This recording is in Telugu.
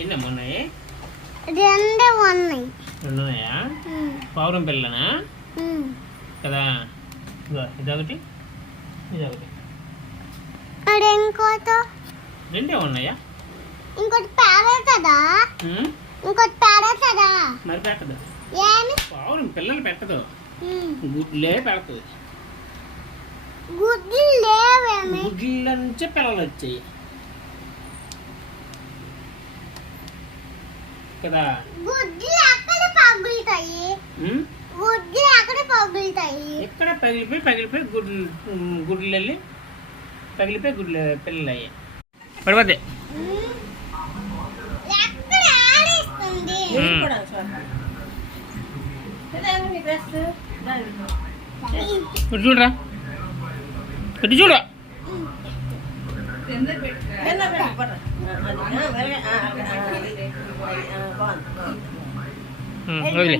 ఎన్నమ్మా ఉన్నాయి? రెండే ఉన్నాయి. రెండు ఉన్నాయా? పావురం పిల్లనా కదా? ఇదొకటి ఇదొకటి. ఇంకోటి రెండే ఉన్నాయా? ఇంకోటి పేడదా? ఇంకోటి పేడదా? మరి పెట్టదు. ఏమి పావురం పిల్లలు పెట్టదు, గుడ్లే పెడుతుంది. గుడ్లు లేవేమి? గుడ్ల నుంచే పిల్లలు వచ్చాయి కదా? గుడ్లు ఎక్కడ పగులుతాయి? గుడ్లు ఎక్కడ పగులుతాయి? ఎక్కడ పగిలిపోయి గుడ్లు వెళ్ళి పగిలిపోయి గుడ్లు పిల్లలు అయ్యాయి. పడిపోతే ఎక్కడ ఆడేస్తుంది? చూడరా, పెట్టి చూడ. వదిలే.